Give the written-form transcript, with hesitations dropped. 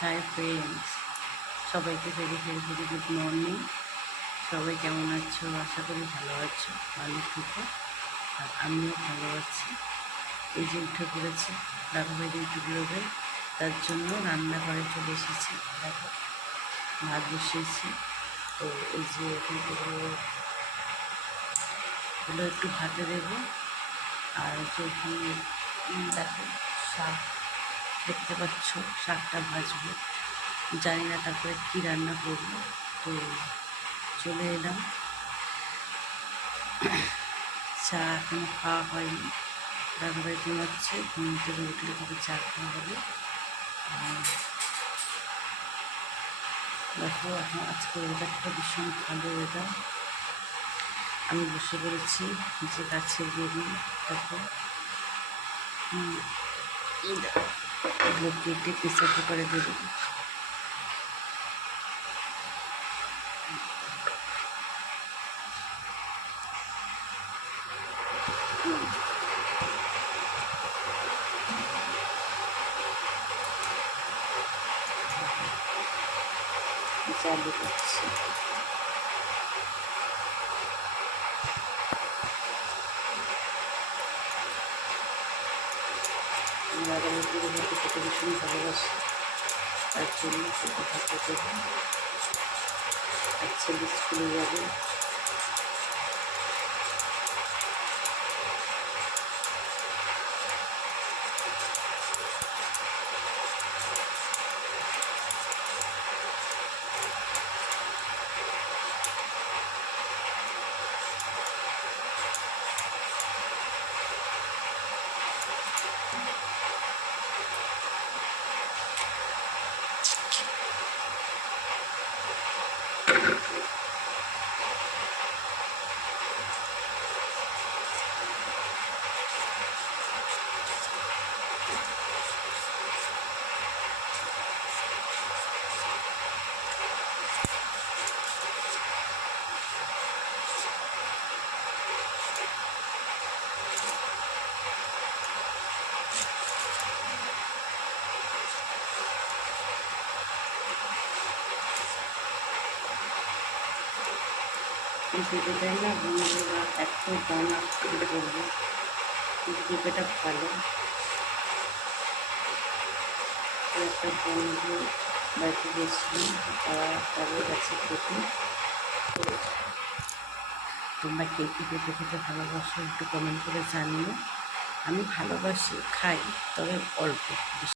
Hi friends, সবাইকে very very very good morning. সবাই কেমন আছো? আশা করি ভালো আছো, ভালো থেকো। আর আমিও ভালো আছি। এই যে উঠে পড়েছি, দাদাভাই ডিউটি বেরোবে, তার জন্য রান্নাঘরে চলে এসেছি। দেখো, ভাত বসিয়েছি। তো এই যে এগুলো একটু ভাতে দেবো। আর যদি দেখো, শাক দেখতে পাচ্ছ, শাকটা ভাজবো। জানি না তারপরে কী রান্না করবো। তো চলে এলাম। চা এখনো খাওয়া হয়নি, দাদাভাই ঘুমাচ্ছে, ঘুম থেকে উঠলে তবে চা খাওয়া হবে। দেখো, এখন আজকে ওয়েদারটা ভীষণ ভালো ওয়েদার। আমি বসে পড়েছি যে গাছের বেরি। দেখো, এগুলো কেটে প্রেসার কুকারে দেবো। চালু করছি। আগামী দিনে হয়তো খেতে ভীষণ ভালোবাসি, তার জন্য খেতে থাকতে দেবো। আর ছেলে স্কুলে যাবে। পেঁপেটাই না বন্ধুরা এত দানা তৈরি করবো, কিন্তু পেঁপেটা ভালো। একটা বন্ধু বাড়িতে গেছিলাম, তাদের কাছে পেঁপে। তোমরা কে কী পেঁপে খেতে ভালোবাসো একটু কমেন্ট করে জানিও। আমি ভালোবাসি, খাই, তবে অল্প।